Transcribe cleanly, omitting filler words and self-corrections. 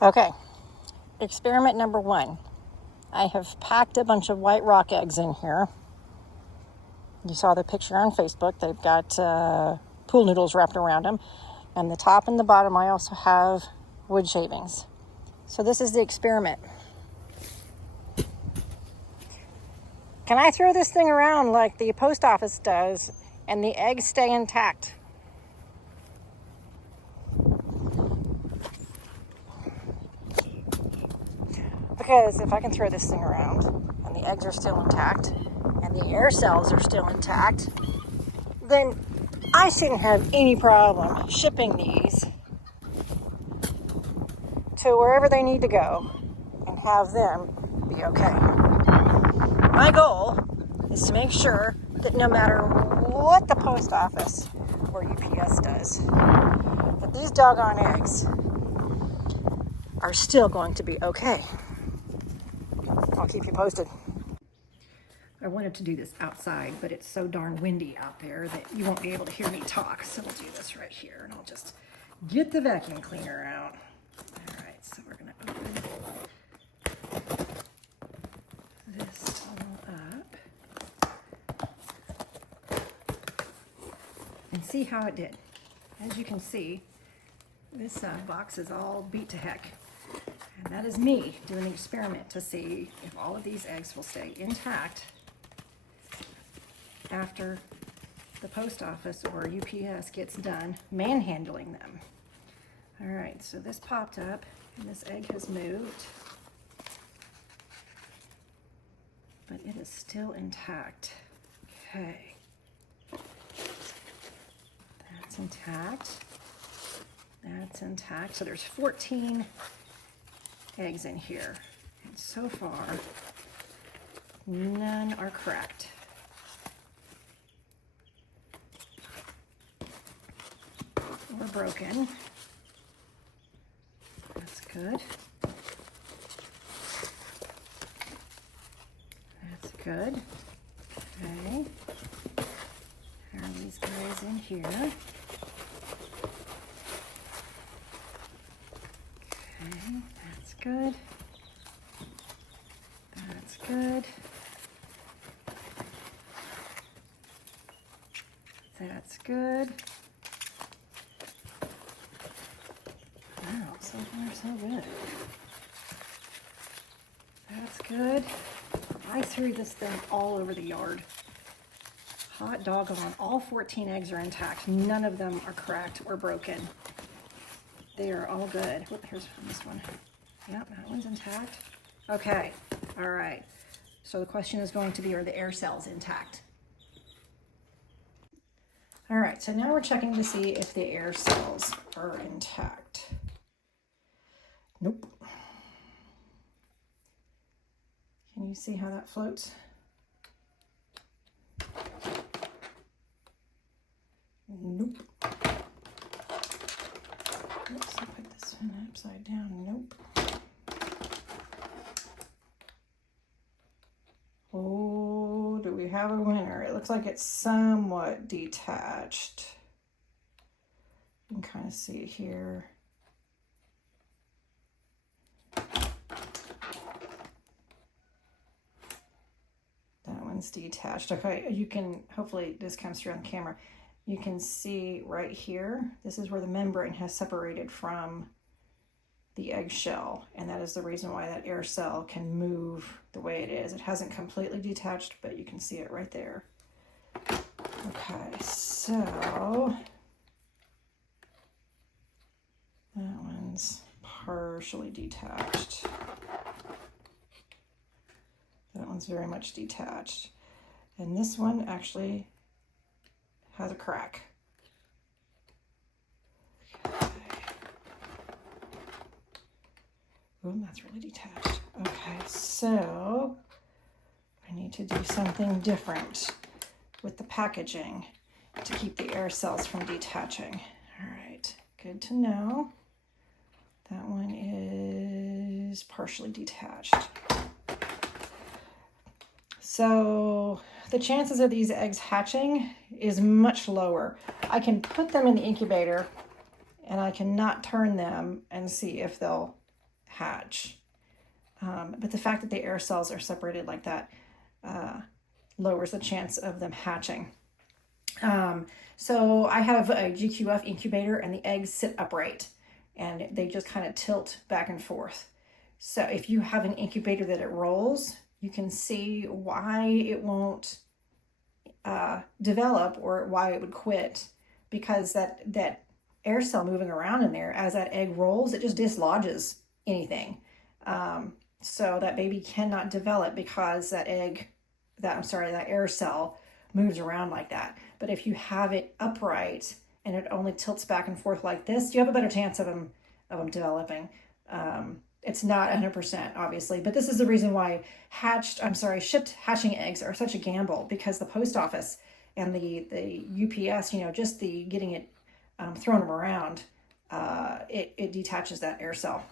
Okay, experiment number 1. I have packed a bunch of white rock eggs in here. You saw the picture on Facebook. They've got pool noodles wrapped around them. And the top and the bottom, I also have wood shavings. So this is the experiment. Can I throw this thing around like the post office does and the eggs stay intact? Because if I can throw this thing around and the eggs are still intact and the air cells are still intact, then I shouldn't have any problem shipping these to wherever they need to go and have them be okay. My goal is to make sure that no matter what the post office or UPS does, that these doggone eggs are still going to be okay. I'll keep you posted. I wanted to do this outside, but it's so darn windy out there that you won't be able to hear me talk. So we'll do this right here, and I'll just get the vacuum cleaner out. All right, so we're going to open this all up and see how it did. As you can see, this box is all beat to heck. And that is me doing an experiment to see if all of these eggs will stay intact after the post office or UPS gets done manhandling them. All right, so this popped up and this egg has moved, but it is still intact. Okay, that's intact. That's intact. So there's 14 eggs in here, and so far none are cracked. Or broken. That's good. That's good. Okay. There are these guys in here. Okay, that's good. That's good. That's good. Wow, so far so good. That's good. I threw this thing all over the yard. Hot doggone, all 14 eggs are intact. None of them are cracked or broken. They are all good. Whoop, here's this one. Yep, that one's intact. Okay, all right. So the question is going to be, are the air cells intact? All right, so now we're checking to see if the air cells are intact. Nope. Can you see how that floats? Nope. Oops, I put this one upside down. Nope. Oh, do we have a winner? It looks like it's somewhat detached. You can kind of see it here. That one's detached. Okay, you can, hopefully this comes through on the camera. You can see right here, this is where the membrane has separated from the eggshell, and that is the reason why that air cell can move the way it is. It hasn't completely detached, but you can see it right there. Okay, so that one's partially detached. That one's very much detached. And this one actually has a crack. Boom, that's really detached. Okay, so I need to do something different with the packaging to keep the air cells from detaching. All right, good to know. That one is partially detached. So the chances of these eggs hatching is much lower. I can put them in the incubator and I can not turn them and see if they'll hatch. But the fact that the air cells are separated like that lowers the chance of them hatching. So I have a GQF incubator, and the eggs sit upright and they just kind of tilt back and forth. So if you have an incubator that it rolls, you can see why it won't develop or why it would quit, because that air cell moving around in there as that egg rolls, it just dislodges anything. So that baby cannot develop because that air cell moves around like that. But if you have it upright and it only tilts back and forth like this, you have a better chance of them developing. It's not 100%, obviously, but this is the reason why shipped hatching eggs are such a gamble, because the post office and the UPS, just the getting it, throwing them around, it detaches that air cell.